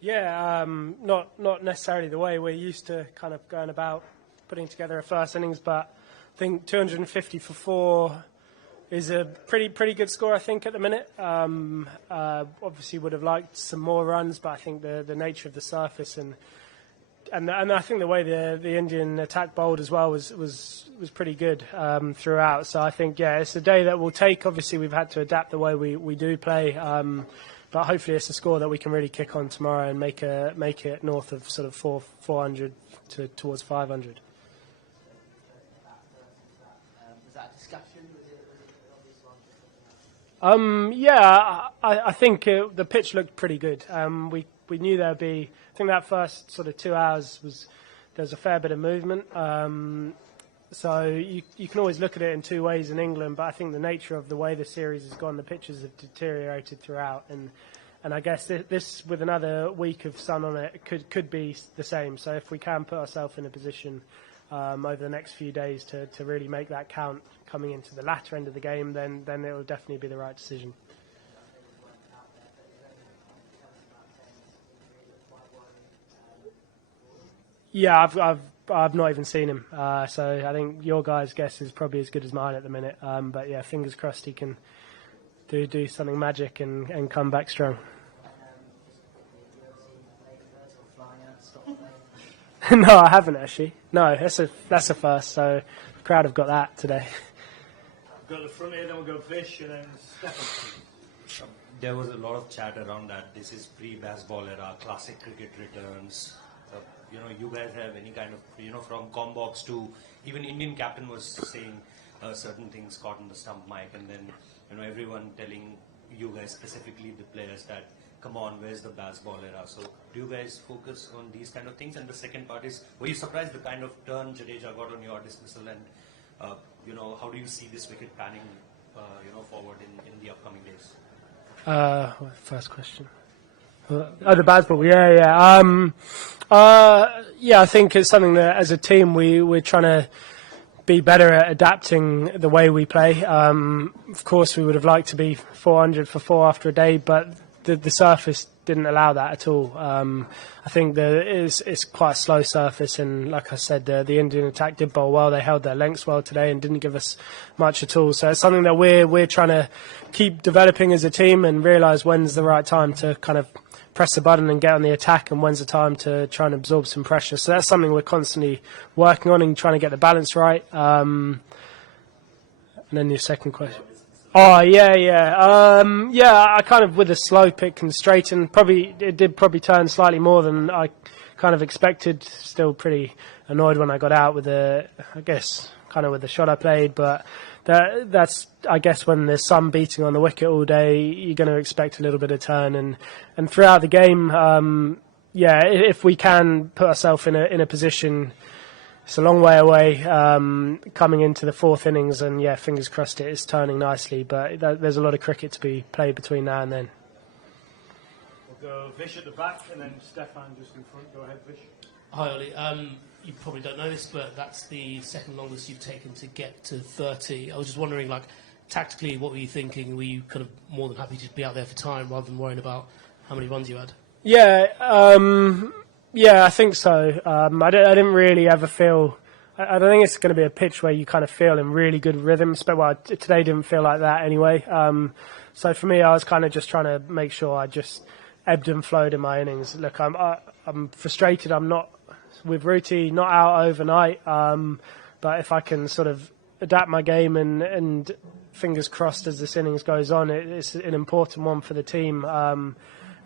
Yeah, not necessarily the way we're used to kind of going about putting together a first innings, but I think 250 for 4 is a pretty good score, I think, at the minute. Obviously would have liked some more runs, but I think the nature of the surface and I think the way the Indian attack bowled as well was pretty good throughout. So I think, yeah, it's a day that we'll take. Obviously, we've had to adapt the way we do play, but hopefully it's a score that we can really kick on tomorrow and make it north of sort of 400 towards 500. Was that a discussion? Yeah, I think the pitch looked pretty good. We knew there'd be. I think that first sort of 2 hours there's a fair bit of movement. So you can always look at it in two ways in England, but I think the nature of the way the series has gone, the pitches have deteriorated throughout, and I guess this with another week of sun on it could be the same. So if we can put ourselves in a position over the next few days to really make that count coming into the latter end of the game, then it will definitely be the right decision. Yeah, I've not even seen him, so I think your guys' guess is probably as good as mine at the minute. But yeah, fingers crossed he can do something magic and come back strong. No, I haven't actually. No, that's a first. So proud I've got that today. We've got the front here, then we'll go Vish, and then Stefan. There was a lot of chat around that. This is pre-baseball era, classic cricket returns. You guys have any kind of, from Combox to even Indian captain was saying certain things caught on the stump mic, and then, everyone telling you guys, specifically the players, that come on, where's the baseball era? So do you guys focus on these kind of things? And the second part is, were you surprised the kind of turn Jadeja got on your dismissal, and how do you see this wicket panning, forward in the upcoming days? First question. The baseball, yeah. I think it's something that as a team we're trying to be better at adapting the way we play. Of course, we would have liked to be 400 for 4 after a day, but the surface didn't allow that at all. I think it's quite a slow surface, and like I said, the Indian attack did bowl well. They held their lengths well today and didn't give us much at all. So it's something that we're trying to keep developing as a team and realise when's the right time to kind of press the button and get on the attack, and when's the time to try and absorb some pressure. So that's something we're constantly working on and trying to get the balance right. And then your second question. Oh, yeah. I kind of, with the slow pick and straighten, it did turn slightly more than I kind of expected. Still pretty annoyed when I got out with the shot I played, but that's, I guess, when there's sun beating on the wicket all day, you're going to expect a little bit of turn, and throughout the game, if we can put ourselves in a position. It's a long way away coming into the fourth innings, and fingers crossed it is turning nicely, but there's a lot of cricket to be played between now and then. We'll go Vish at the back, and then Stefan just in front. Go ahead, Vish. Hi, Ollie. You probably don't know this, but that's the second longest you've taken to get to 30. I was just wondering, tactically, what were you thinking? Were you kind of more than happy to be out there for time rather than worrying about how many runs you had? Yeah, I think so. I didn't really ever feel. I don't think it's going to be a pitch where you kind of feel in really good rhythm. But today didn't feel like that anyway. So for me, I was kind of just trying to make sure I just ebbed and flowed in my innings. Look, I'm frustrated. I'm not with Ruti, not out overnight. But if I can sort of adapt my game and fingers crossed as this innings goes on, it's an important one for the team.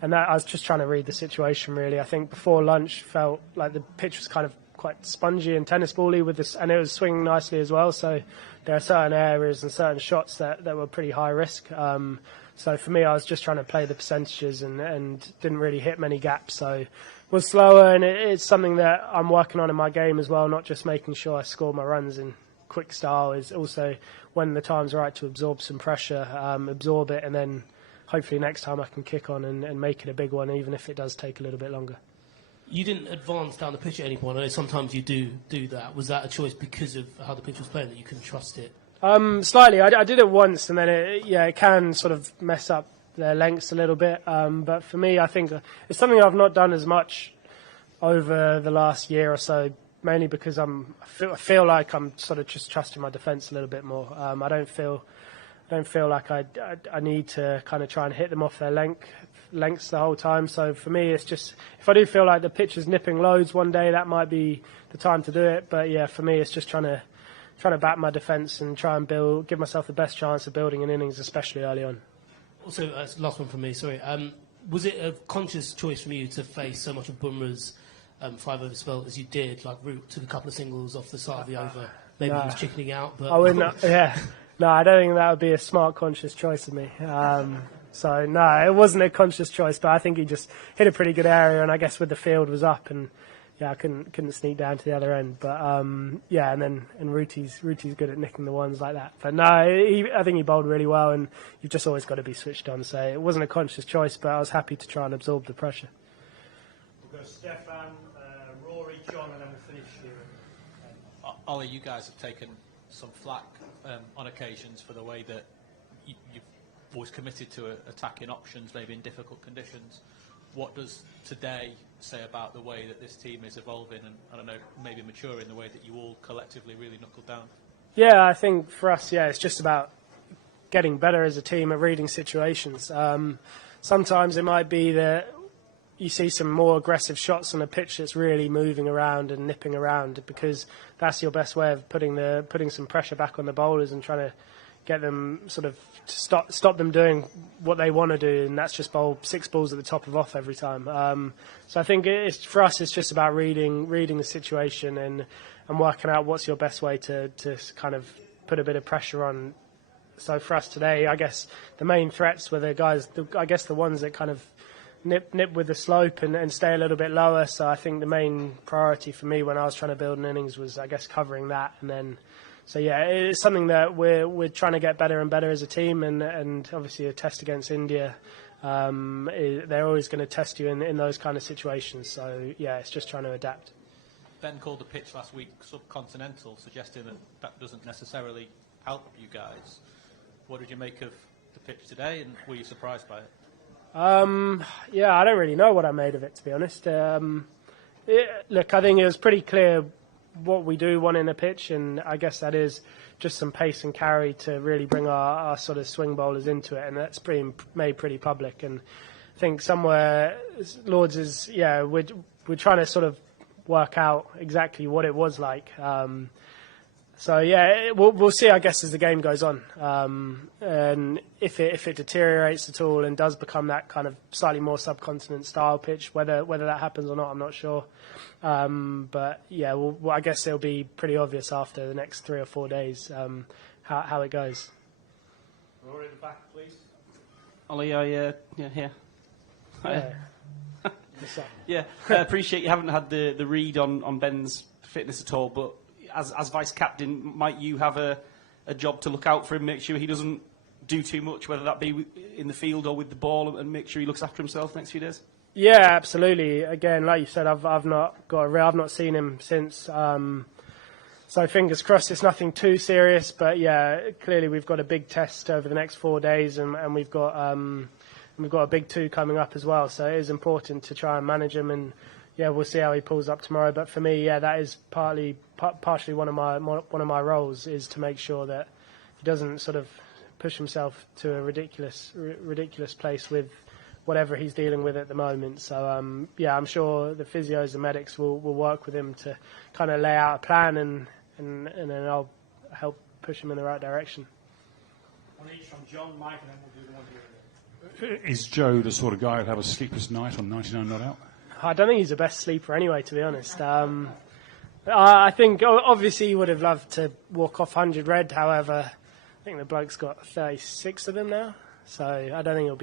And I was just trying to read the situation, really. I think before lunch felt like the pitch was kind of quite spongy and tennis bally with this, and it was swinging nicely as well. So there are certain areas and certain shots that were pretty high risk. So for me, I was just trying to play the percentages and didn't really hit many gaps. So it was slower, and it's something that I'm working on in my game as well, not just making sure I score my runs in quick style, is also when the time's right to absorb some pressure, absorb it, and then hopefully next time I can kick on and make it a big one, even if it does take a little bit longer. You didn't advance down the pitch at any point. I know sometimes you do that. Was that a choice because of how the pitch was playing, that you couldn't trust it? Slightly. I did it once, and then it can sort of mess up their lengths a little bit. But for me, I think it's something I've not done as much over the last year or so, mainly because I feel like I'm sort of just trusting my defence a little bit more. I don't feel like I need to kind of try and hit them off their lengths the whole time. So for me, it's just, if I do feel like the pitch is nipping loads one day, that might be the time to do it. But yeah, for me, it's just trying to back my defence and try and give myself the best chance of building an innings, especially early on. Also, last one from me, sorry. Was it a conscious choice from you to face so much of Bumrah's 5-over spell as you did? Like, Root took a couple of singles off the start of the over. Maybe he was chickening out, but... I wouldn't, yeah. No, I don't think that would be a smart, conscious choice of me. So, no, it wasn't a conscious choice, but I think he just hit a pretty good area, and I guess with the field was up, and yeah, I couldn't sneak down to the other end. But yeah, and Ruti's good at nicking the ones like that. But no, I think he bowled really well, and you've just always got to be switched on. So it wasn't a conscious choice, but I was happy to try and absorb the pressure. We'll go Stefan, Rory, John, and then we'll finish here. Ollie, you guys have taken some flack on occasions for the way that you've always committed to attacking options, maybe in difficult conditions. What does today say about the way that this team is evolving and, I don't know, maybe maturing, the way that you all collectively really knuckled down? Yeah, I think for us, it's just about getting better as a team at reading situations. Sometimes it might be that you see some more aggressive shots on a pitch that's really moving around and nipping around, because that's your best way of putting some pressure back on the bowlers and trying to get them sort of to stop them doing what they want to do, and that's just bowl 6 balls at the top of off every time. So I think for us it's just about reading the situation and working out what's your best way to kind of put a bit of pressure on. So for us today, I guess the main threats were the ones that kind of nip with the slope and stay a little bit lower. So I think the main priority for me when I was trying to build an innings was, I guess, covering that. And then, so yeah, it's something that we're trying to get better and better as a team. And obviously a test against India, they're always going to test you in those kind of situations. So yeah, it's just trying to adapt. Ben called the pitch last week subcontinental, suggesting that doesn't necessarily help you guys. What did you make of the pitch today, and were you surprised by it? Yeah, I don't really know what I made of it, to be honest. Look, I think it was pretty clear what we do want in a pitch, and I guess that is just some pace and carry to really bring our sort of swing bowlers into it, and that's made pretty public. And I think somewhere Lords is, we're trying to sort of work out exactly what it was like. So yeah, we'll see, I guess, as the game goes on, and if it deteriorates at all and does become that kind of slightly more subcontinent style pitch, whether that happens or not, I'm not sure. But yeah, I guess it'll be pretty obvious after the next 3 or 4 days how it goes. Rory at the back, please. Ollie, here. What's up? Yeah, I appreciate you haven't had the read on Ben's fitness at all, but as vice captain, might you have a job to look out for him, make sure he doesn't do too much, whether that be in the field or with the ball, and make sure he looks after himself next few days? Yeah, absolutely. Again, like you said, I've not seen him since. So fingers crossed, it's nothing too serious. But yeah, clearly we've got a big test over the next 4 days, and we've got a big 2 coming up as well. So it is important to try and manage him, and yeah, we'll see how he pulls up tomorrow. But for me, that is partially one of my roles, is to make sure that he doesn't sort of push himself to a ridiculous place with whatever he's dealing with at the moment. So yeah, I'm sure the physios and medics will work with him to kind of lay out a plan, and then I'll help push him in the right direction. One each from John, Mike, and then we'll do the one here. Is Joe the sort of guy who'd have a sleepless night on 99 not out? I don't think he's the best sleeper anyway, to be honest. I think obviously he would have loved to walk off 100 red. However, I think the bloke's got 36 of them now, so I don't think he'll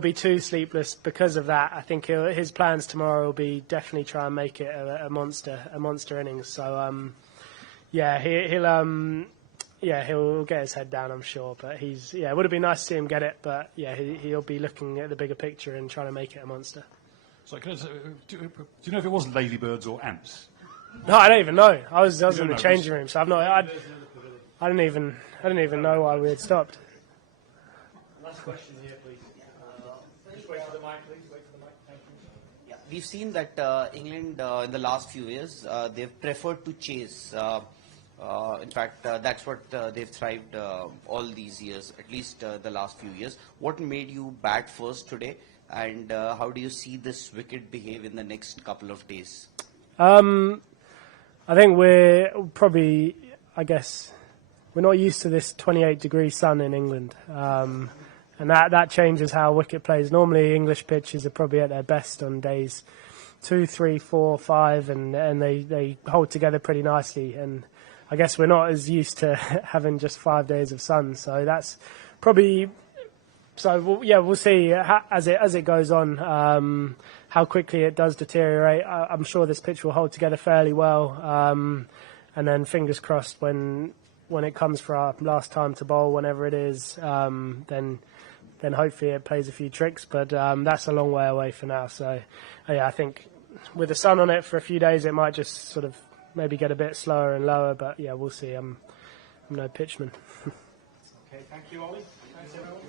be too sleepless because of that. I think his plans tomorrow will be definitely try and make it a monster innings. So yeah, he'll get his head down, I'm sure. But it would have been nice to see him get it. But yeah, he'll be looking at the bigger picture and trying to make it a monster. So do you know if it was ladybirds or ants? No, I don't even know. I was in the changing room, so I didn't even know why we had stopped. Last Last question here, please. Just wait for the mic, please. Wait for the mic. Thank you. Yeah, we've seen that England in the last few years they've preferred to chase. In fact, that's what they've thrived all these years, at least the last few years. What made you bat first today, and how do you see this wicket behave in the next couple of days? I think we're probably, I guess, we're not used to this 28-degree sun in England. And that changes how wicket plays. Normally, English pitches are probably at their best on days 2, 3, 4, 5, and they hold together pretty nicely. And I guess we're not as used to having just 5 days of sun. So that's probably. So we'll see as it goes on how quickly it does deteriorate. I'm sure this pitch will hold together fairly well. And then fingers crossed when it comes for our last time to bowl, whenever it is, then hopefully it plays a few tricks. But that's a long way away for now. So I think with the sun on it for a few days, it might just sort of maybe get a bit slower and lower. But yeah, we'll see. I'm no pitchman. Okay, thank you, Ollie. Thanks, everyone.